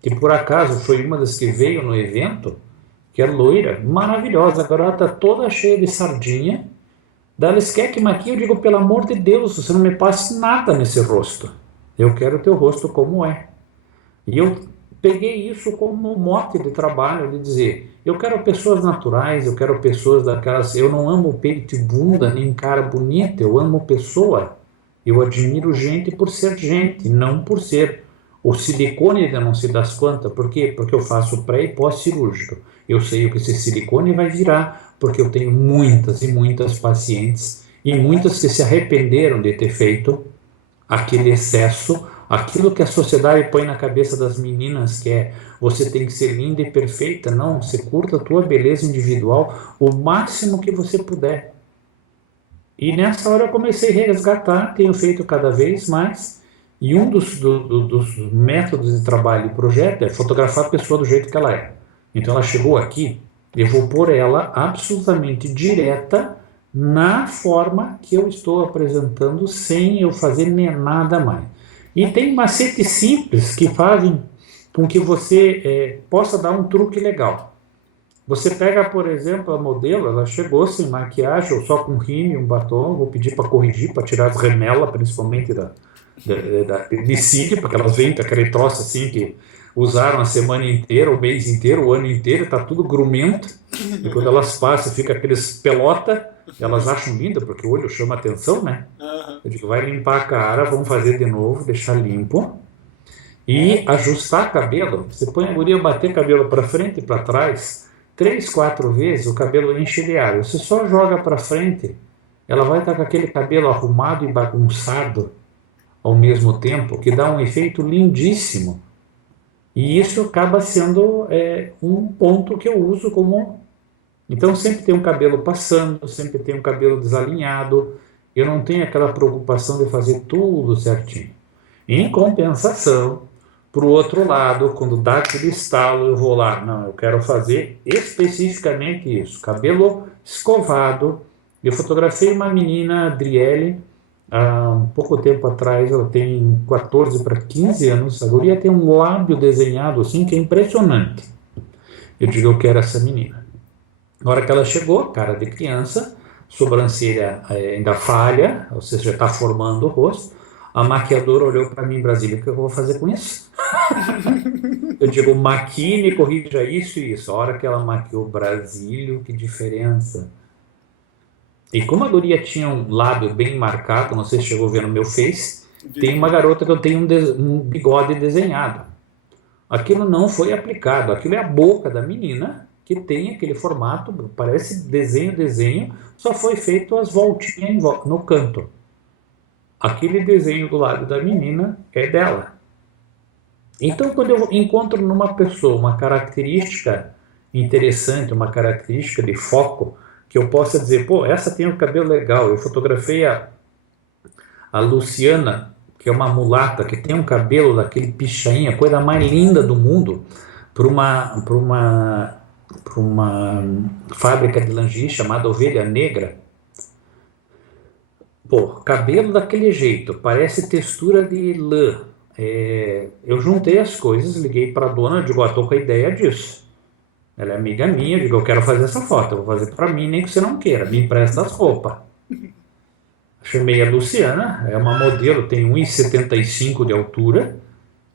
que por acaso foi uma das que veio no evento, que é loira, maravilhosa. Agora ela está toda cheia de sardinha. Daí ela quer que maquie, eu digo, pelo amor de Deus, você não me passe nada nesse rosto. Eu quero o teu rosto como é. E eu peguei isso como um mote de trabalho, de dizer, eu quero pessoas naturais, eu quero pessoas daquelas, eu não amo peito e bunda, nem cara bonita, eu amo pessoa. Eu admiro gente por ser gente, não por ser o silicone de não se das quantas. Por quê? Porque eu faço pré e pós-cirúrgico. Eu sei o que esse silicone vai virar, porque eu tenho muitas e muitas pacientes, e muitas que se arrependeram de ter feito aquele excesso, aquilo que a sociedade põe na cabeça das meninas, que é você tem que ser linda e perfeita. Não, você curta a tua beleza individual o máximo que você puder. E nessa hora eu comecei a resgatar, tenho feito cada vez mais, e um dos métodos de trabalho e projeto é fotografar a pessoa do jeito que ela é. Então ela chegou aqui, eu vou pôr ela absolutamente direta na forma que eu estou apresentando, sem eu fazer nem nada mais. E tem macetes simples que fazem com que você possa dar um truque legal. Você pega, por exemplo, a modelo, ela chegou sem maquiagem, ou só com rímel e um batom, vou pedir para corrigir, para tirar as remelas, principalmente de cílio, porque elas vêm com aquele troço assim que usaram a semana inteira, o mês inteiro, o ano inteiro, está tudo grumento, e quando elas passam, fica aqueles pelota, elas acham linda, porque o olho chama atenção, né? Eu digo, vai limpar a cara, vamos fazer de novo, deixar limpo, e ajustar cabelo. Você põe a guria bater cabelo para frente e para trás, 3, 4 vezes, o cabelo enche de ar. Você só joga para frente, ela vai estar com aquele cabelo arrumado e bagunçado ao mesmo tempo, que dá um efeito lindíssimo. E isso acaba sendo um ponto que eu uso como... Então sempre tem um cabelo passando, sempre tem um cabelo desalinhado, eu não tenho aquela preocupação de fazer tudo certinho. Em compensação, para o outro lado, quando dá aquele estalo, eu vou lá, não, eu quero fazer especificamente isso, cabelo escovado. Eu fotografei uma menina, Adriele, há um pouco tempo atrás, ela tem 14 para 15 anos, a guria tem um lábio desenhado assim que é impressionante. Eu digo, eu quero essa menina. Na hora que ela chegou, cara de criança, sobrancelha ainda falha, ou seja, já está formando o rosto, a maquiadora olhou para mim em Brasília, o que eu vou fazer com isso? Eu digo, maquine, corrija isso e isso. A hora que ela maquiou Brasília, que diferença. E como a guria tinha um lábio bem marcado, não sei se chegou a ver no meu Face, tem uma garota que eu tenho um bigode desenhado. Aquilo não foi aplicado, aquilo é a boca da menina, que tem aquele formato, parece desenho, só foi feito as voltinhas no canto. Aquele desenho do lado da menina é dela. Então, quando eu encontro numa pessoa uma característica interessante, uma característica de foco, que eu possa dizer, pô, essa tem um cabelo legal. Eu fotografei a Luciana, que é uma mulata, que tem um cabelo daquele pichainha, a coisa mais linda do mundo, para uma fábrica de lingerie chamada Ovelha Negra. Pô, cabelo daquele jeito, parece textura de lã. Eu juntei as coisas, liguei para a dona, digo, tô com a ideia disso. Ela é amiga minha, digo, eu quero fazer essa foto, eu vou fazer para mim, nem que você não queira, me empresta as roupas. Chamei a Luciana, é uma modelo, tem 1,75 de altura,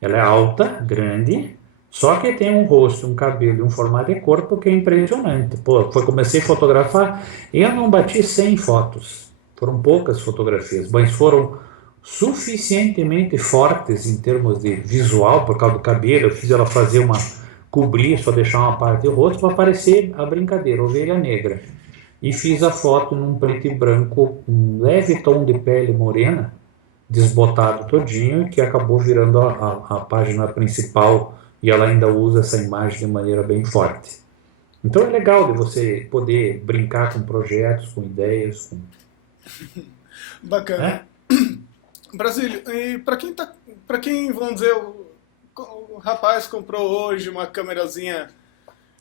ela é alta, grande, só que tem um rosto, um cabelo e um formato de corpo que é impressionante. Pô, comecei a fotografar e eu não bati 100 fotos, foram poucas fotografias, mas foram suficientemente fortes em termos de visual, por causa do cabelo. Eu fiz ela fazer cobrir, só deixar uma parte do rosto para parecer a brincadeira, Ovelha Negra. E fiz a foto num preto e branco, um leve tom de pele morena, desbotado todinho, que acabou virando a página principal, e ela ainda usa essa imagem de maneira bem forte. Então é legal de você poder brincar com projetos, com ideias. Bacana. Brasílio, e para quem, vamos dizer, o rapaz comprou hoje uma câmerazinha,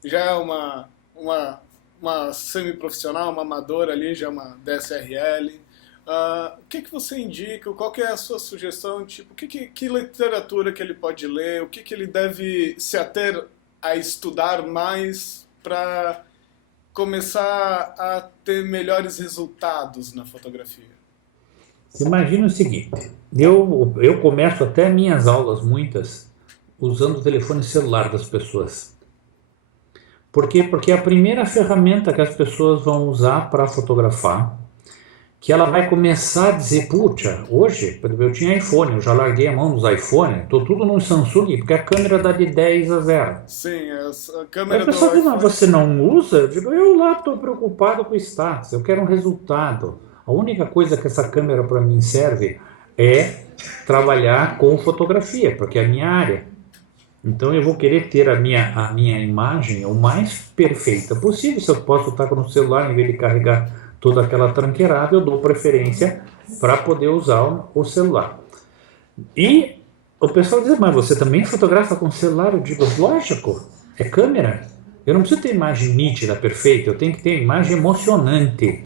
já é uma semi-profissional, uma amadora ali, já é uma DSLR. O que você indica? Qual que é a sua sugestão? Tipo, que literatura que ele pode ler? O que ele deve se ater a estudar mais para começar a ter melhores resultados na fotografia? Você imagina o seguinte, eu começo até minhas aulas, muitas, usando o telefone celular das pessoas. Por quê? Porque é a primeira ferramenta que as pessoas vão usar para fotografar, que ela vai começar a dizer, puxa, hoje eu tinha iPhone, eu já larguei a mão dos iPhone, estou tudo no Samsung, porque a câmera dá de 10 a 0. Sim, a Aí câmera a do pessoa diz, mas iPhone. você não usa? Eu digo, eu lá estou preocupado com o status, eu quero um resultado. A única coisa que essa câmera para mim serve é trabalhar com fotografia, porque é a minha área. Então eu vou querer ter a minha imagem o mais perfeita possível. Se eu posso estar com o celular, em vez de carregar toda aquela tranqueirada, eu dou preferência para poder usar o celular. E o pessoal diz, mas você também fotografa com celular? Eu digo, lógico, é câmera. Eu não preciso ter imagem nítida, perfeita, eu tenho que ter imagem emocionante.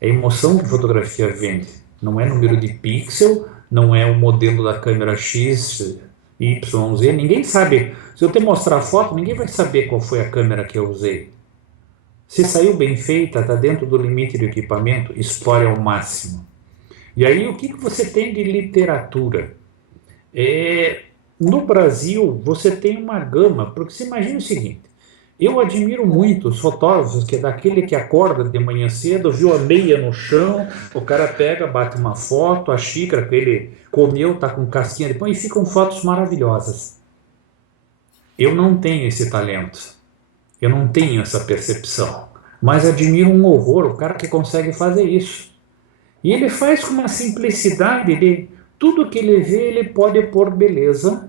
É emoção que fotografia vende. Não é número de pixel, não é o modelo da câmera X, Y, Z. Ninguém sabe. Se eu te mostrar a foto, ninguém vai saber qual foi a câmera que eu usei. Se saiu bem feita, está dentro do limite do equipamento, explore ao máximo. E aí, o que você tem de literatura? No Brasil, você tem uma gama, porque você imagina o seguinte, eu admiro muito os fotógrafos que é daquele que acorda de manhã cedo, viu a meia no chão, o cara pega, bate uma foto, a xícara que ele comeu está com casquinha de pão e ficam fotos maravilhosas. Eu não tenho esse talento, eu não tenho essa percepção, mas admiro um horror o cara que consegue fazer isso. E ele faz com uma simplicidade, tudo que ele vê ele pode pôr beleza.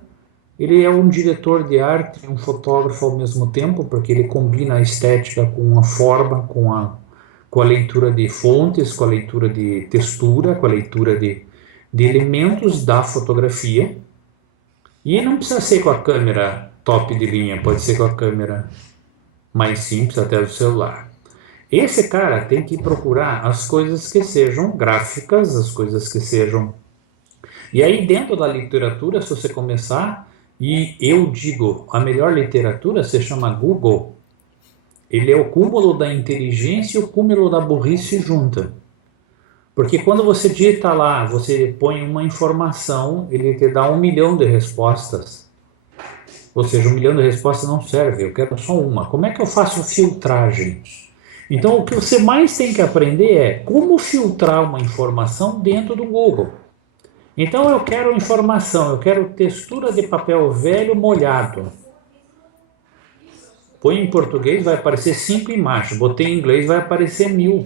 Ele é um diretor de arte e um fotógrafo ao mesmo tempo, porque ele combina a estética com a forma, com a leitura de fontes, com a leitura de textura, com a leitura de elementos da fotografia. E não precisa ser com a câmera top de linha, pode ser com a câmera mais simples, até do celular. Esse cara tem que procurar as coisas que sejam gráficas, as coisas que sejam... E aí dentro da literatura, se você começar... E eu digo, a melhor literatura se chama Google. Ele é o cúmulo da inteligência e o cúmulo da burrice junta. Porque quando você digita lá, você põe uma informação, ele te dá 1 milhão de respostas. Ou seja, 1 milhão de respostas não serve, eu quero só uma. Como é que eu faço filtragem? Então o que você mais tem que aprender é como filtrar uma informação dentro do Google. Então eu quero informação, eu quero textura de papel velho molhado. Põe em português, vai aparecer 5 imagens. Botei em inglês, vai aparecer 1000.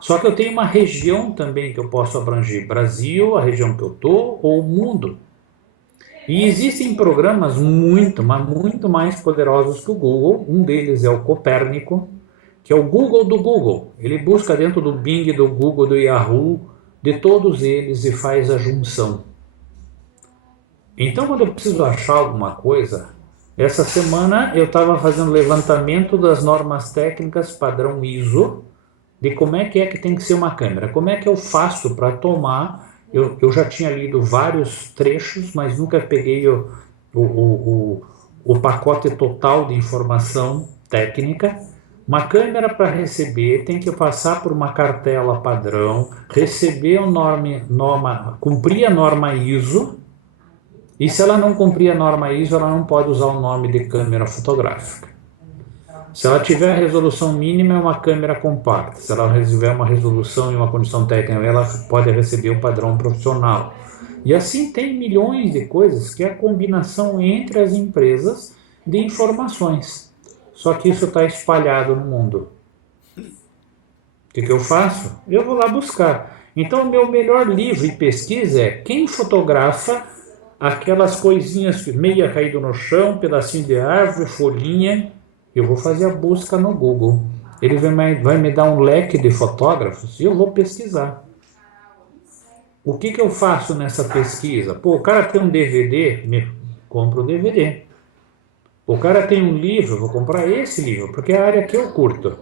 Só que eu tenho uma região também que eu posso abranger. Brasil, a região que eu estou, ou o mundo. E existem programas muito, mas muito mais poderosos que o Google. Um deles é o Copérnico, que é o Google do Google. Ele busca dentro do Bing, do Google, do Yahoo, de todos eles e faz a junção. Então, quando eu preciso achar alguma coisa, essa semana eu estava fazendo levantamento das normas técnicas padrão ISO, de como é que tem que ser uma câmera. Como é que eu faço para tomar... Eu já tinha lido vários trechos, mas nunca peguei o pacote total de informação técnica. Uma câmera para receber tem que passar por uma cartela padrão, receber cumprir a norma ISO, e se ela não cumprir a norma ISO, ela não pode usar o nome de câmera fotográfica. Se ela tiver a resolução mínima, é uma câmera compacta. Se ela tiver uma resolução e uma condição técnica, ela pode receber o padrão profissional. E assim tem milhões de coisas que é a combinação entre as empresas de informações. Só que isso está espalhado no mundo. O que eu faço? Eu vou lá buscar. Então, o meu melhor livro e pesquisa é quem fotografa aquelas coisinhas, meia caído no chão, pedacinho de árvore, folhinha. Eu vou fazer a busca no Google. Ele vai me dar um leque de fotógrafos e eu vou pesquisar. O que eu faço nessa pesquisa? Pô, o cara tem um DVD, compro o DVD. O cara tem um livro, vou comprar esse livro, porque é a área que eu curto.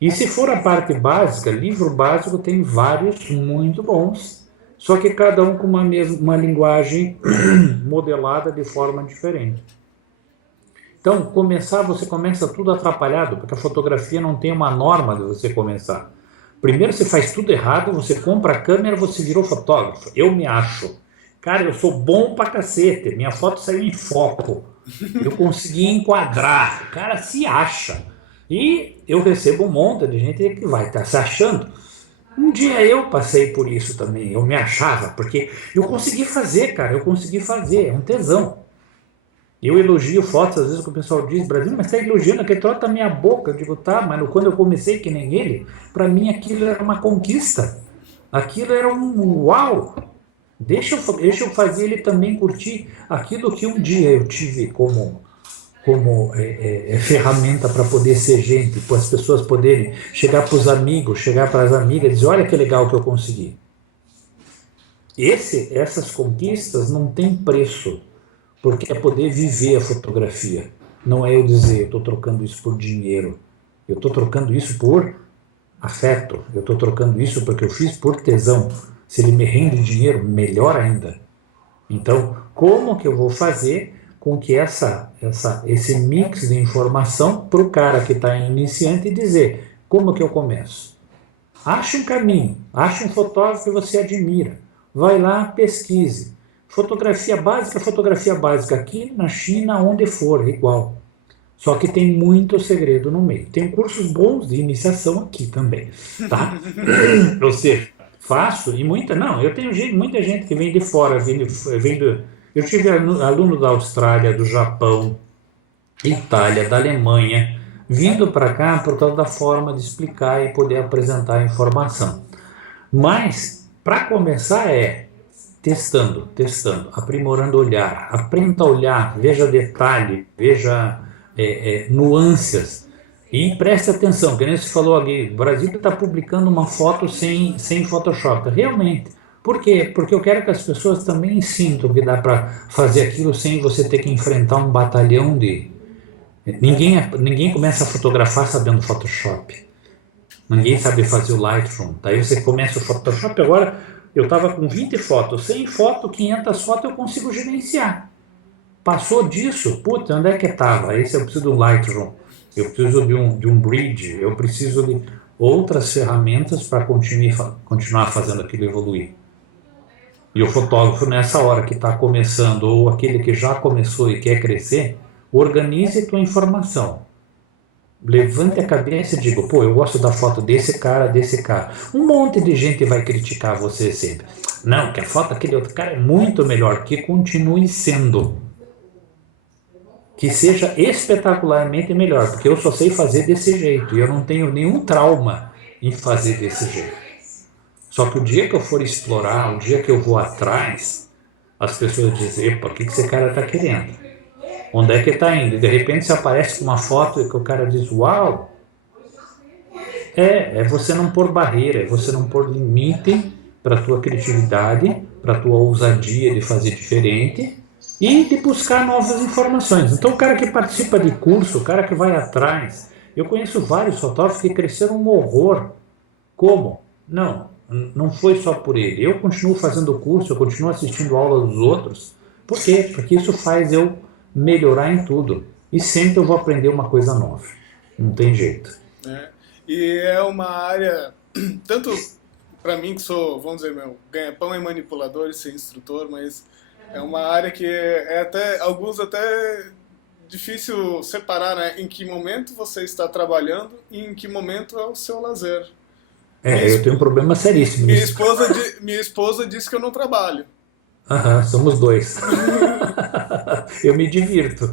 E se for a parte básica, livro básico tem vários muito bons, só que cada um com uma linguagem modelada de forma diferente. Então, você começa tudo atrapalhado, porque a fotografia não tem uma norma de você começar. Primeiro você faz tudo errado, você compra a câmera, você virou fotógrafo. Eu me acho. Cara, eu sou bom pra cacete. Minha foto saiu em foco. Eu consegui enquadrar. O cara se acha. E eu recebo um monte de gente que vai estar se achando. Um dia eu passei por isso também. Eu me achava, porque eu consegui fazer, cara. Eu consegui fazer. É um tesão. Eu elogio fotos, às vezes que o pessoal diz, Brasil, mas está elogiando aquele troço da minha boca. Eu digo, tá, mas quando eu comecei que nem ele, para mim aquilo era uma conquista. Aquilo era um uau. Deixa eu fazer ele também curtir aquilo que um dia eu tive como ferramenta para poder ser gente, para as pessoas poderem chegar para os amigos, chegar para as amigas e dizer, olha que legal que eu consegui. Essas conquistas não têm preço, porque é poder viver a fotografia. Não é eu dizer, eu estou trocando isso por dinheiro, eu estou trocando isso por afeto, eu estou trocando isso porque eu fiz por tesão. Se ele me rende dinheiro, melhor ainda. Então, como que eu vou fazer com que esse mix de informação para o cara que está iniciante dizer, como que eu começo? Ache um caminho, ache um fotógrafo que você admira, vai lá, pesquise. Fotografia básica, aqui na China, onde for, é igual. Só que tem muito segredo no meio. Tem cursos bons de iniciação aqui também, tá? Ou seja, faço e eu tenho muita gente que vem de fora, eu tive aluno da Austrália, do Japão, Itália, da Alemanha, vindo para cá por causa da forma de explicar e poder apresentar a informação. Mas, para começar testando, aprimorando o olhar, aprenda a olhar, veja detalhe, veja nuances e preste atenção, que nem você falou ali, o Brasil está publicando uma foto sem Photoshop, realmente. Por quê? Porque eu quero que as pessoas também sintam que dá para fazer aquilo sem você ter que enfrentar um batalhão de... Ninguém começa a fotografar sabendo Photoshop. Ninguém sabe fazer o Lightroom. Daí você começa o Photoshop, agora eu estava com 20 fotos, 100 fotos, 500 fotos eu consigo gerenciar. Passou disso, puta, onde é que estava? Esse eu preciso de um Lightroom, eu preciso de um Bridge, eu preciso de outras ferramentas para continuar fazendo aquilo evoluir. E o fotógrafo, nessa hora que está começando, ou aquele que já começou e quer crescer, organize tua informação. Levante a cabeça e diga, pô, eu gosto da foto desse cara. Um monte de gente vai criticar você sempre. Não, que a foto daquele outro cara é muito melhor, que continue sendo. Que seja espetacularmente melhor, porque eu só sei fazer desse jeito, e eu não tenho nenhum trauma em fazer desse jeito. Só que o dia que eu for explorar, o dia que eu vou atrás, as pessoas dizem, epa, o que esse cara está querendo? Onde é que está indo? E de repente você aparece com uma foto e que o cara diz, uau! É você não pôr barreira, é você não pôr limite para a tua criatividade, para a tua ousadia de fazer diferente e de buscar novas informações. Então o cara que participa de curso, o cara que vai atrás, eu conheço vários fotógrafos que cresceram um horror. Como? Não foi só por ele. Eu continuo fazendo curso, eu continuo assistindo aula dos outros. Por quê? Porque isso faz eu melhorar em tudo. E sempre eu vou aprender uma coisa nova. Não tem jeito. E é uma área, tanto para mim que sou, vamos dizer, ganha-pão é manipulador e ser instrutor, mas é uma área que alguns até difícil separar, né? Em que momento você está trabalhando e em que momento é o seu lazer. Eu tenho um problema seríssimo nisso. Minha esposa diz que eu não trabalho. Somos dois. Eu me divirto.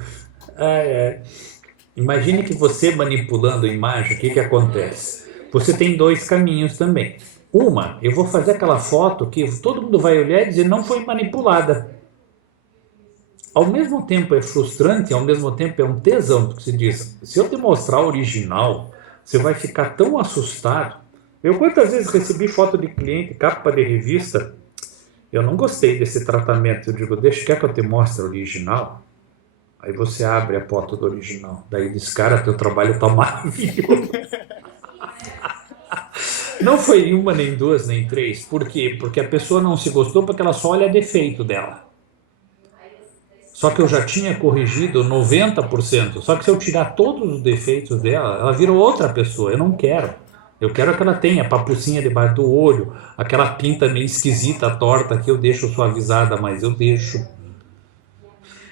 Imagine que você manipulando a imagem, o que acontece? Você tem dois caminhos também. Eu vou fazer aquela foto que todo mundo vai olhar e dizer não foi manipulada. Ao mesmo tempo é frustrante, ao mesmo tempo é um tesão, porque você diz, se eu te mostrar o original, você vai ficar tão assustado. Eu quantas vezes recebi foto de cliente, capa de revista, eu não gostei desse tratamento, eu digo, quer que eu te mostre o original? Aí você abre a foto do original, daí diz, cara, teu trabalho tá maravilhoso. Não foi uma, nem duas, nem três, por quê? Porque a pessoa não se gostou porque ela só olha defeito dela. Só que eu já tinha corrigido 90%, só que se eu tirar todos os defeitos dela, ela virou outra pessoa, eu não quero. Eu quero que ela tenha papucinha debaixo do olho, aquela pinta meio esquisita, torta, que eu deixo suavizada, mas eu deixo.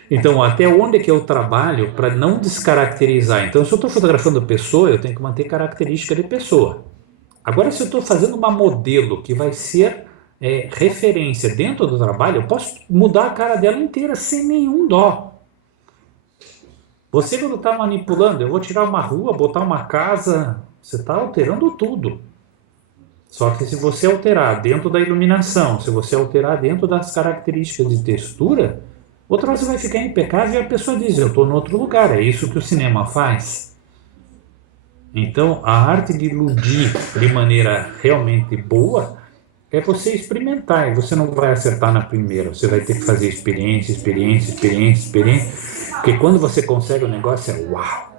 Então, até onde é que eu trabalho para não descaracterizar? Então, se eu estou fotografando pessoa, eu tenho que manter característica de pessoa. Agora, se eu estou fazendo uma modelo que vai ser referência dentro do trabalho, eu posso mudar a cara dela inteira sem nenhum dó. Você, quando está manipulando, eu vou tirar uma rua, botar uma casa, você está alterando tudo. Só que se você alterar dentro da iluminação, se você alterar dentro das características de textura, o troço vai ficar impecável e a pessoa diz, eu estou em outro lugar, é isso que o cinema faz. Então, a arte de iludir de maneira realmente boa é você experimentar, e você não vai acertar na primeira, você vai ter que fazer experiência, experiência, experiência, experiência, porque quando você consegue o negócio é uau!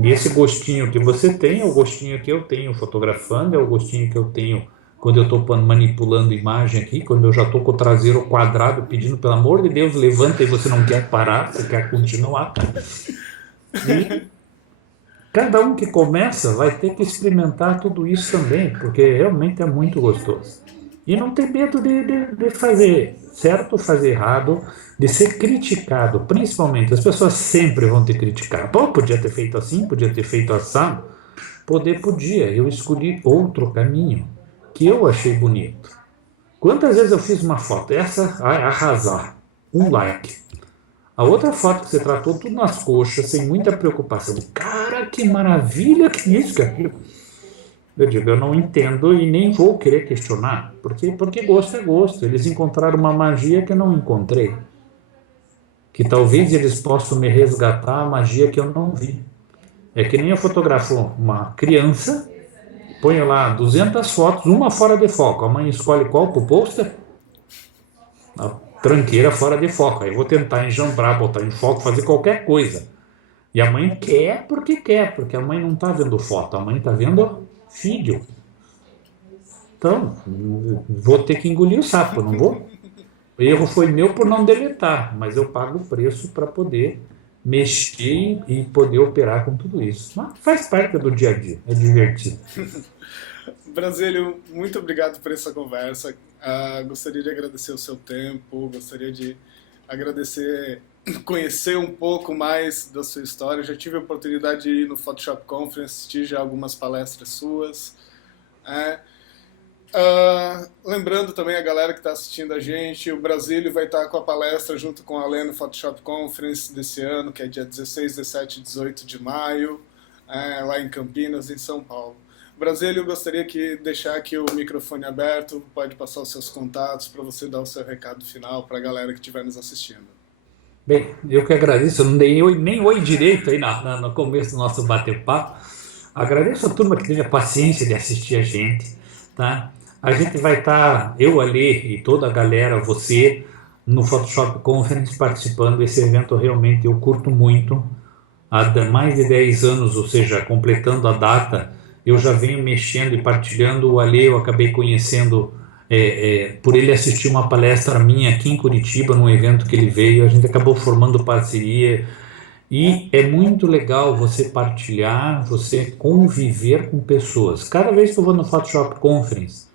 E esse gostinho que você tem é o gostinho que eu tenho fotografando, é o gostinho que eu tenho quando eu estou manipulando imagem aqui, quando eu já estou com o traseiro quadrado pedindo, pelo amor de Deus, levanta e você não quer parar, você quer continuar. E cada um que começa vai ter que experimentar tudo isso também, porque realmente é muito gostoso. E não ter medo de fazer certo, fazer errado, de ser criticado, principalmente. As pessoas sempre vão te criticar. Pô, podia ter feito assim, podia ter feito assim. Podia. Eu escolhi outro caminho que eu achei bonito. Quantas vezes eu fiz uma foto? Essa, arrasar. Um like. A outra foto que você tratou tudo nas coxas, sem muita preocupação. Cara, que maravilha, que isso, que aquilo. Eu digo, eu não entendo e nem vou querer questionar, porque gosto é gosto. Eles encontraram uma magia que eu não encontrei. Que talvez eles possam me resgatar a magia que eu não vi. É que nem eu fotografo uma criança, ponho lá 200 fotos, uma fora de foco. A mãe escolhe qual pro pôster? A tranqueira fora de foco. Aí eu vou tentar enjambrar, botar em foco, fazer qualquer coisa. E a mãe quer, porque a mãe não está vendo foto, a mãe está vendo filho. Então, vou ter que engolir o sapo, não vou? O erro foi meu por não deletar, mas eu pago o preço para poder mexer e poder operar com tudo isso. Mas faz parte do dia a dia, é divertido. Brasílio, muito obrigado por essa conversa. Gostaria de agradecer o seu tempo, gostaria de agradecer, conhecer um pouco mais da sua história. Já tive a oportunidade de ir no Photoshop Conference, assistir já algumas palestras suas. Lembrando também a galera que está assistindo a gente, o Brasílio vai estar com a palestra junto com a Lê no Photoshop Conference desse ano, que é dia 16, 17 e 18 de maio, lá em Campinas, em São Paulo. Brasílio, eu gostaria de deixar aqui o microfone aberto, pode passar os seus contatos para você dar o seu recado final para a galera que estiver nos assistindo. Bem, eu que agradeço, eu não dei nem oi direito aí no começo do nosso bate-papo. Agradeço a turma que teve a paciência de assistir a gente, tá? A gente vai estar, eu, Alê e toda a galera, você, no Photoshop Conference participando desse evento. Realmente eu curto muito. Há mais de 10 anos, ou seja, completando a data, eu já venho mexendo e partilhando. O Alê eu acabei conhecendo por ele assistir uma palestra minha aqui em Curitiba, num evento que ele veio. A gente acabou formando parceria. E é muito legal você partilhar, você conviver com pessoas. Cada vez que eu vou no Photoshop Conference,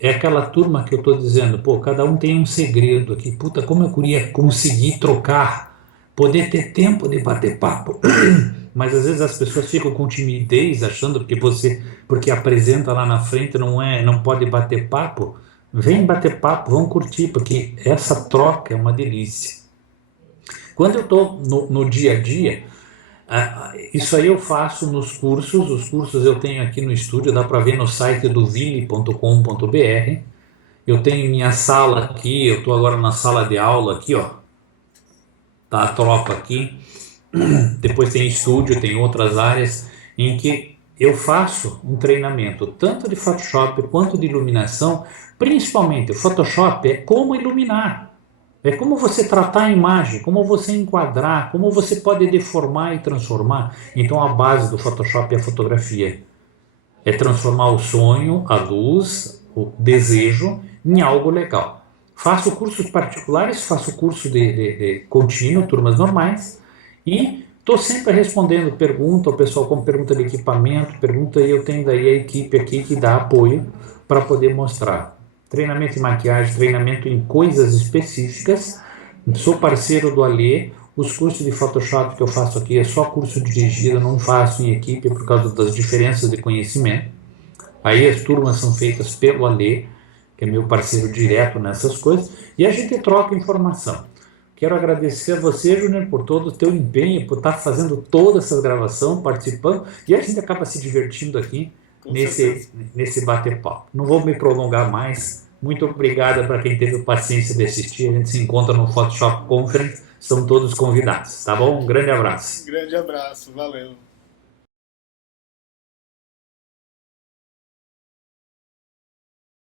é aquela turma que eu estou dizendo, pô, cada um tem um segredo aqui. Puta, como eu queria conseguir trocar, poder ter tempo de bater papo. Mas às vezes as pessoas ficam com timidez, achando que porque apresenta lá na frente, não pode bater papo. Vem bater papo, vão curtir, porque essa troca é uma delícia. Quando eu estou no dia a dia, isso aí eu faço nos cursos. Os cursos eu tenho aqui no estúdio, dá para ver no site do ville.com.br. Eu tenho minha sala aqui, eu estou agora na sala de aula aqui, ó. Tá a tropa aqui. Depois tem estúdio, tem outras áreas em que eu faço um treinamento, tanto de Photoshop quanto de iluminação. Principalmente, o Photoshop é como iluminar. É como você tratar a imagem, como você enquadrar, como você pode deformar e transformar. Então a base do Photoshop é a fotografia. É transformar o sonho, a luz, o desejo em algo legal. Faço cursos particulares, faço curso de contínuo, turmas normais, e Estou sempre respondendo pergunta, o pessoal com pergunta de equipamento, pergunta, e eu tenho daí a equipe aqui que dá apoio para poder mostrar. Treinamento em maquiagem, treinamento em coisas específicas. Sou parceiro do Alê. Os cursos de Photoshop que eu faço aqui é só curso dirigido, não faço em equipe por causa das diferenças de conhecimento. Aí as turmas são feitas pelo Alê, que é meu parceiro direto nessas coisas, e a gente troca informação. Quero agradecer a você, Júnior, por todo o teu empenho, por estar fazendo toda essa gravação, participando, e a gente acaba se divertindo aqui nesse bate-papo. Não vou me prolongar mais. Muito obrigado para quem teve paciência de assistir. A gente se encontra no Photoshop Conference. São todos convidados, tá bom? Um grande abraço. Grande abraço, valeu.